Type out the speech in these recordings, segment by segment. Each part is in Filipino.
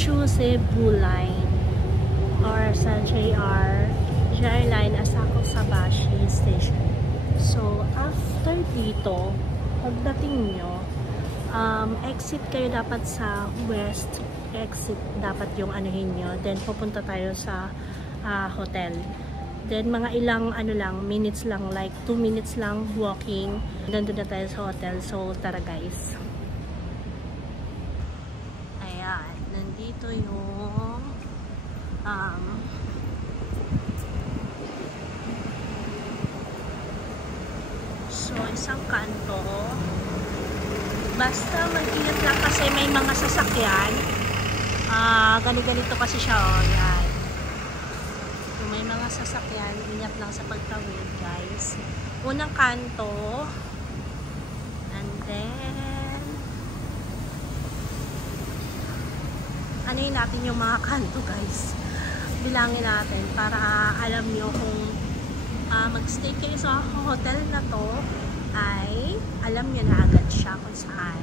Chuse Blue Line or sa JR Line Asako Sabashi Station. So, after dito, pagdating nyo, exit kayo dapat sa west exit, dapat yung anuhin nyo. Then, pupunta tayo sa hotel. Then, mga ilang minutes lang, like 2 minutes lang walking. Nandun na tayo sa hotel. So, tara guys. Ayan, nandito yung so, isang kanto. Basta mag-ingat lang kasi may mga sasakyan. Ganito kasi siya, oh, yan. So, may mga sasakyan, ingat lang sa pagtawid, guys. Unang kanto. And then, anuhin natin yung mga kanto, guys. Bilangin natin para alam nyo kung mag-stay kayo sa hotel na to, ay alam nyo na agad siya kung saan.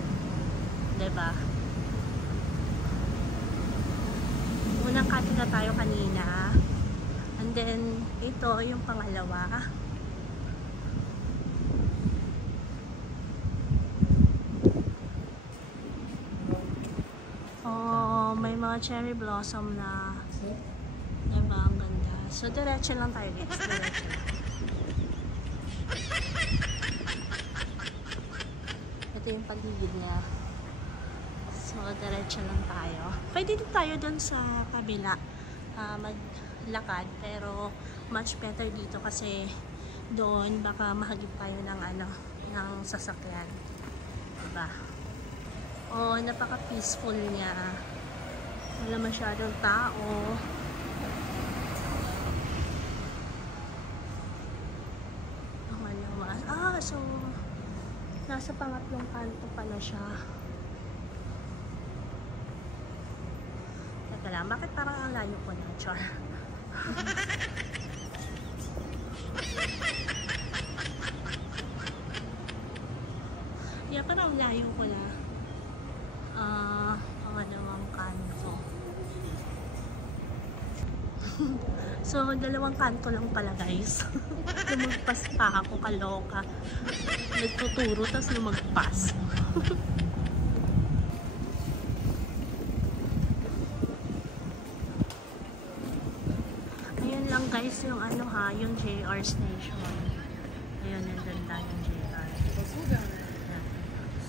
Diba? Unang kanto na tayo kanina. And then, ito yung pangalawa. Oh, may mga cherry blossom na. Diba? Ang ganda. So, diretso lang tayo, guys. Diretso lang. Ito yung paligid niya. So, diretso lang tayo. Pwede din tayo dun sa kabila maglakad. Pero, much better dito kasi doon baka mahagip tayo ng ng sasakyan. Diba? Oh, napaka-peaceful niya. Wala masyadong tao. So, nasa pangatlong kanto pala siya. Teka lang, bakit parang ang layo ko na, Char? Yeah, parang layo ko na. Pangalawang kanto. So, dalawang kanto lang pala, guys. Lumagpas pa ako, kaloka. Nagtuturo, tapos lumagpas. Ayun lang, guys, yung yung JR station. Ayun, nandun lang yung JR.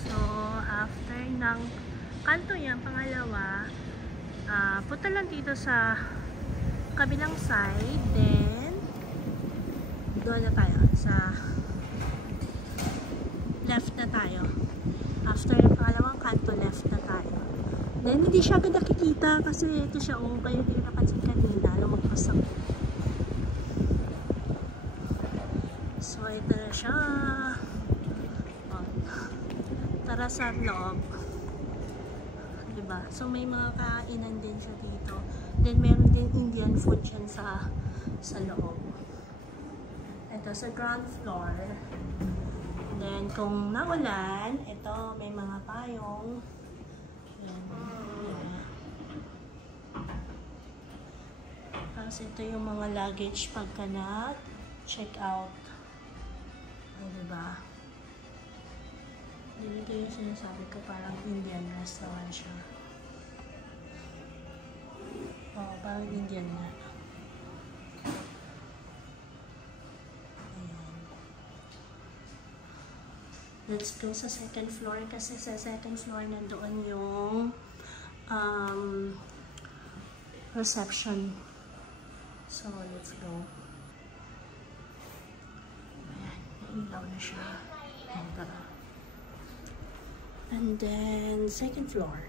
So, after ng kanto yan, pangalawa, punta lang dito sa kabilang side, then doon na tayo sa left na tayo. After yung pangalawang kanto, left na tayo. Then hindi siya agad nakikita kasi ito siya, oh, kayo hindi napansin kanina, lumagpas ako. So ito na siya. Oh. Tara sa loob. Diba? So may mga kainan din siya dito. Then meron din Indian food yan sa loob. Ito sa ground floor. Then kung naulan, ito may mga payong. Tapos ito yung mga luggage pagka na-check out. Diba? Dito yung sinasabi ko, parang Indian restaurant siya. Oh, parang Indian nga. Ayan. Let's go sa second floor kasi sa second floor nandoon yung reception. So, let's go. Ayan, nailaw na siya. And then, second floor.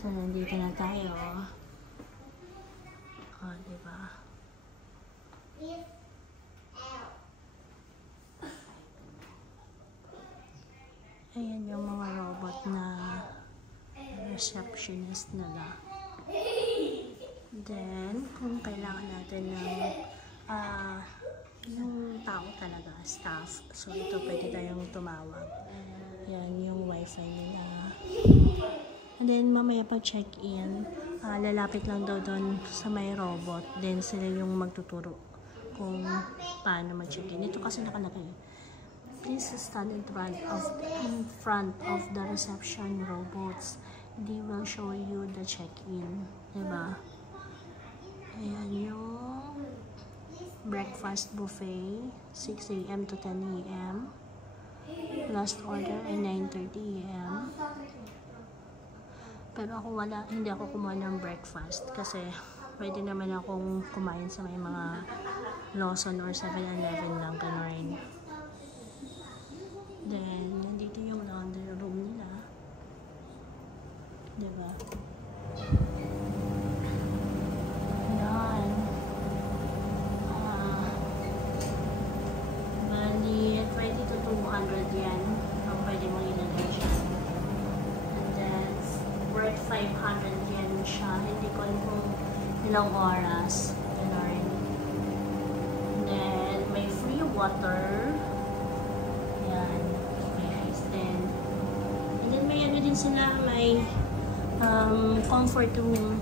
So, nandito na tayo. Oh, diba? Ayan yung mga robot na receptionist nila. Then, kung kailangan natin ng yung tao talaga, staff. So, ito pwede tayong tumawag. Yan, yung wifi nila. And then, mamaya pa check-in, lalapit lang daw doon sa may robot. Then, sila yung magtuturo kung paano mag-check-in. Ito kasi nakalagay. Please stand in front of the reception robots. They will show you the check-in. Diba? Ayan yung breakfast buffet, 6 a.m. to 10 a.m. Last order ay 9:30 a.m. Pero ako hindi ako kumuha ng breakfast kasi pwede naman akong kumain sa may mga Lawson or 7-Eleven lang, gano'n. Then, nandito yung laundry room nila. Diba? Yan. Bali, 20 to 200 yan ang pwede mong ilagay siya. And then, worth 500 yen siya. Hindi ko alam kung ilang oras. Gano'n. And then, may free water. Yan. May ice din. And then, may ano din sila, may comfort room.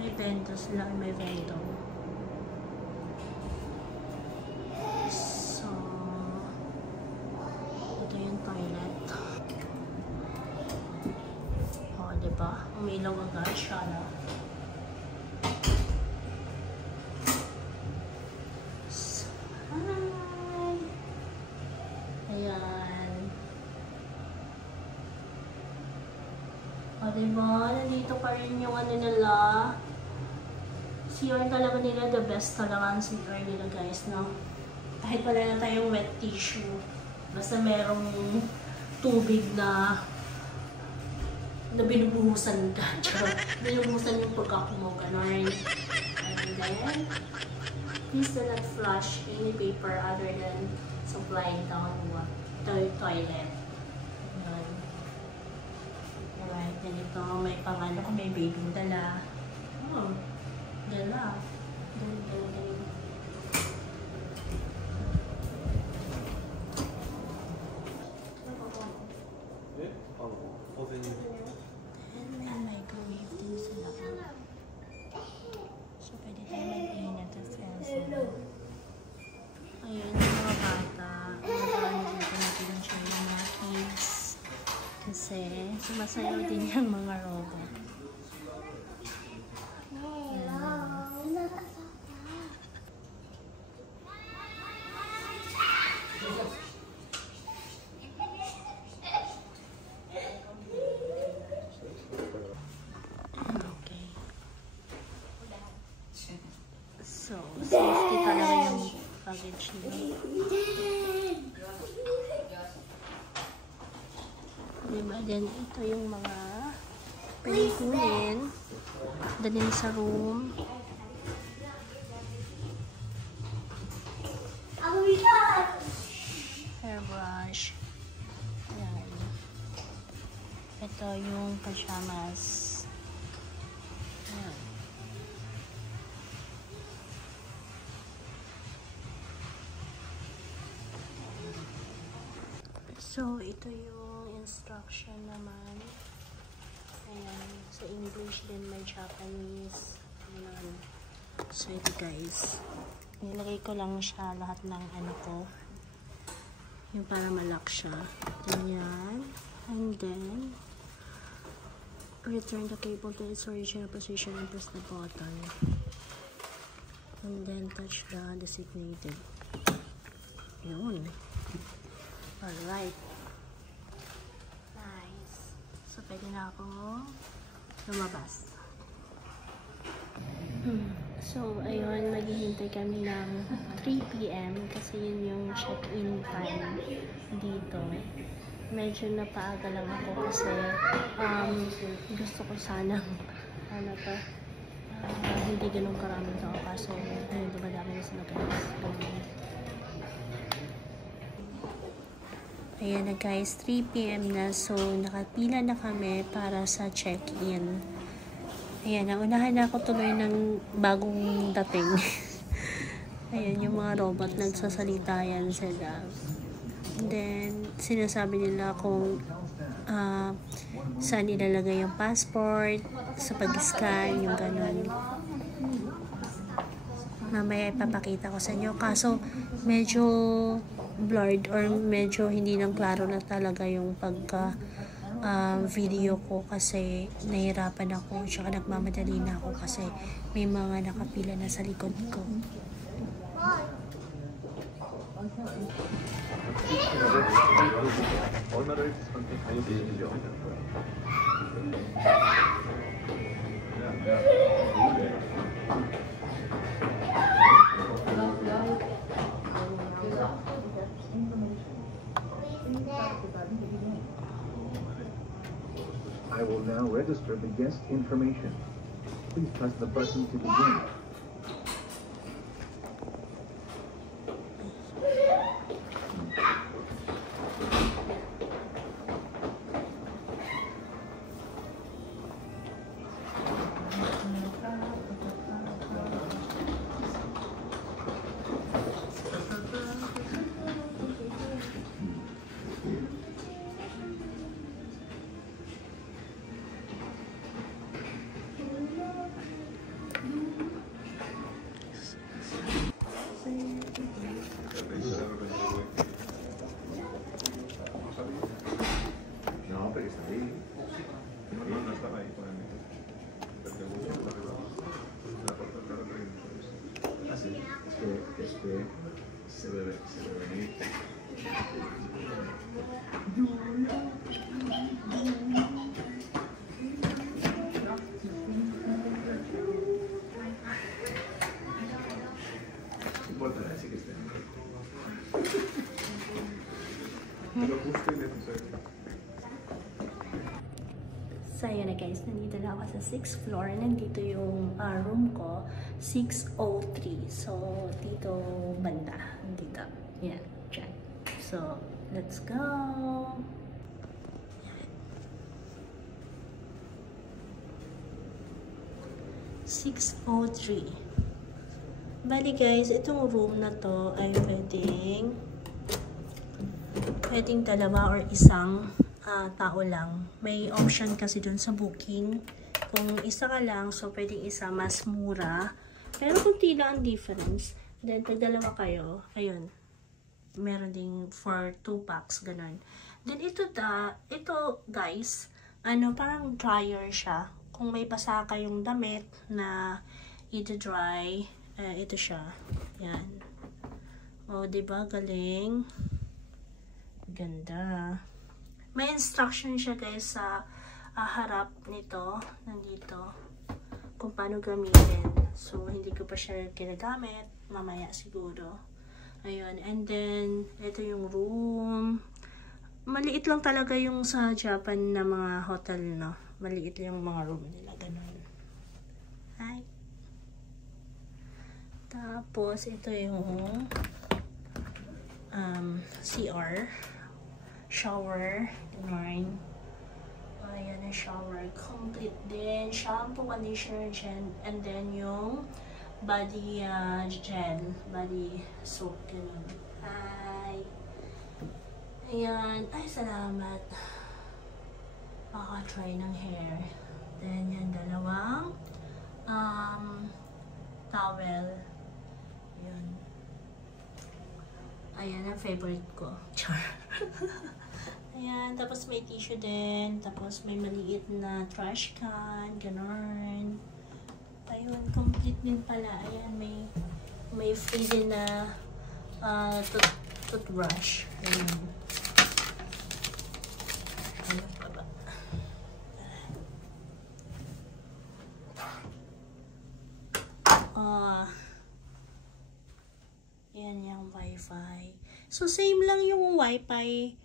May vento sila, may vento. So, ito yung toilet. O, diba? Umilaw agad siya, no? So, hi! Ayan. O, diba? Nandito pa rin yung ano nila. CR talaga nila, the best talaga ang CR nila, guys, no? Kahit wala na tayong wet tissue, basta merong tubig na binubuhusan ka. Binubuhusan yung pagkaku mo, gano'n. And then, please do not flush any paper other than supplying down toilet. Ayan. Alright, ganito, may pangano ko, may baby dala. Oh. Dala. Galing. May microwave din sila. So, pwede tayo mag-init at fence. Ayun, yung mga bata. Dito natin siya yung mga kids. Kasi, sumasayaw din yung mga robot. So, safety talaga yung package nila. Diba? Then, ito yung mga pwede dalhin sa room. Hairbrush. Ayan. Ito yung pajamas. Ayan. So, ito yung instruction naman. Ayan. Sa English din, may Japanese. Ayan. So, ito guys. Nilagay ko lang siya lahat ng ano ko. Yung para malak siya. Ganyan. And then, return the cable to its original position and press the button. And then, touch the designated. Yun. Alright. Nice. So, pwede na ako lumabas. So, ayun, maghihintay kami ng 3 p.m. kasi yun yung check-in time dito. Medyo napaaga lang ako kasi gusto ko sanang hindi ganun karaming tao kaso ayun, diba dami na sila guys. Ayan na guys, 3 PM na. So, nakapila na kami para sa check-in. Ayan, naunahan na ako tuloy ng bagong dating. Ayan, yung mga robot, nagsasalita yan sila. And then, sinasabi nila kung saan ilalagay yung passport, sa pag-scan, yung ganun. Mamaya ipapakita ko sa inyo. Kaso, medyo blurred or medyo hindi nang klaro na talaga yung pagka video ko kasi nahirapan ako tsaka nagmamadali na ako kasi may mga nakapila na sa likod ko. I will now register the guest information. Please press the button to begin. No, pero está ahí. No estaba ahí con el mío. Así, es que se debe venir. No importa, así que esté. Pero justo y necesario. So, ayan na guys, nandito na ako sa 6th floor. Nandito yung room ko, 603. So, dito banda. Dito. Yan, dyan. So, let's go! 603. Bali guys, itong room na to ay pwedeng dalawa or isang tao lang. May option kasi dun sa booking. Kung isa ka lang, so pwedeng isa mas mura. Pero kunti lang ang difference. Then, pag dalawa kayo, ayun. Meron ding for 2 packs, ganun. Then, ito guys, parang dryer siya. Kung may basa kayong damit na i-dry, ito siya. Yan. O, diba? Galing. Ganda. May instruction siya guys sa harap nito, nandito, kung paano gamitin. So, hindi ko pa siya ginagamit. Mamaya siguro. Ayun. And then, ito yung room. Maliit lang talaga yung sa Japan na mga hotel, no? Maliit lang yung mga room nila. Ganun. Hi. Tapos, ito yung CR. Shower. Ganun. Ayan ang shower. Complete din. Shampoo, conditioner, and then yung body gel. Body soap. Ganun. Hi. Ayan. Ay, salamat. Baka-try ng hair. Then, yan, dalawang towel. Yun. Ayan, ang favorite ko. Char. Ayan, tapos may tissue din. Tapos may maliit na trash can. Ganon. Ayun, complete din pala. Ayan, may free din na toothbrush. Ayan. Ano pa ba? Ayan yung wifi. So, same lang yung wifi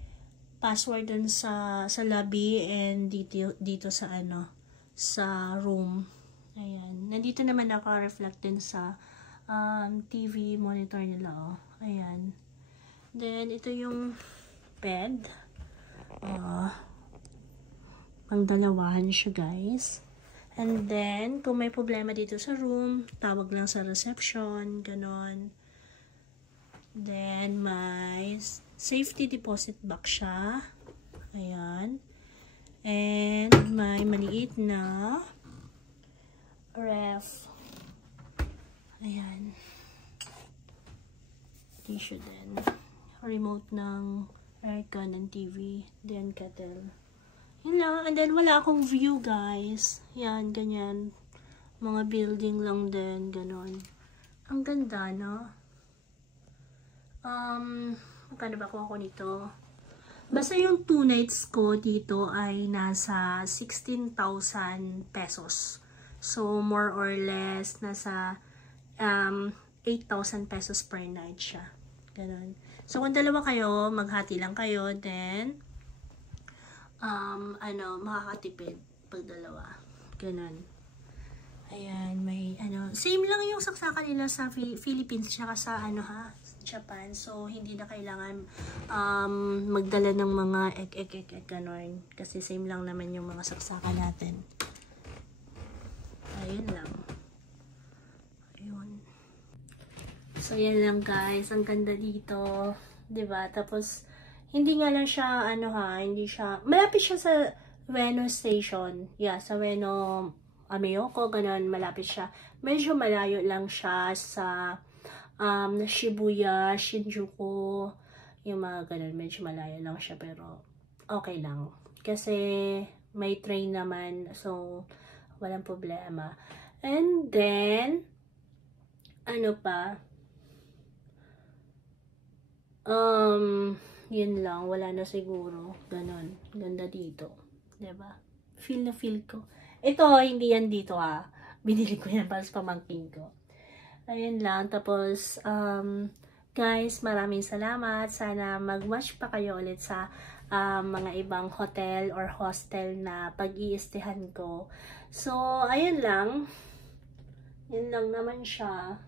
password dun sa lobby and dito sa sa room. Ayan. Nandito naman naka-reflect din sa TV monitor nila, oh. Ayan. Then, ito yung bed. Pang dalawahan siya, guys. And then, kung may problema dito sa room, tawag lang sa reception, ganon. Then, may safety deposit box siya. Ayan. And, may maliit na ref. Ayan. Tissue din. Remote ng aircon and TV. Then, kettle. Yun lang. And then, wala akong view, guys. Yan, ganyan. Mga building lang din. Ganon. Ang ganda, no? Magkano ba kuha ko nito? Basta yung 2 nights ko dito ay nasa 16,000 pesos. So, more or less, nasa 8,000 pesos per night siya. Ganon. So, kung dalawa kayo, maghati lang kayo. Then, makakatipid pag dalawa. Ganon. Ayan, may, same lang yung saksakan nila sa Philippines, tsaka sa, Japan. So, hindi na kailangan, magdala ng mga ganon. Kasi same lang naman yung mga saksakan natin. Ayun lang. Ayun. So, yan lang, guys. Ang ganda dito. 'Di ba? Tapos, hindi nga lang siya, hindi siya, malapit siya sa Ueno Station. Yeah, sa Ueno, Ameoko, ganun, malapit siya. Medyo malayo lang siya sa Shibuya, Shinjuku, yung mga ganun, medyo malayo lang siya, pero okay lang. Kasi may train naman, so walang problema. And then, yun lang, wala na siguro. Ganon. Ganda dito. Diba? Feel na feel ko. Ito, hindi yan dito Binili ko yan para sa pamangkin ko. Ayun lang. Tapos, guys, maraming salamat. Sana mag-watch pa kayo ulit sa mga ibang hotel or hostel na pag-iistehan ko. So, ayun lang. Yun lang naman siya.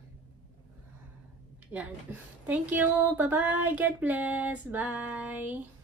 Yan. Thank you. Bye-bye. God bless. Bye.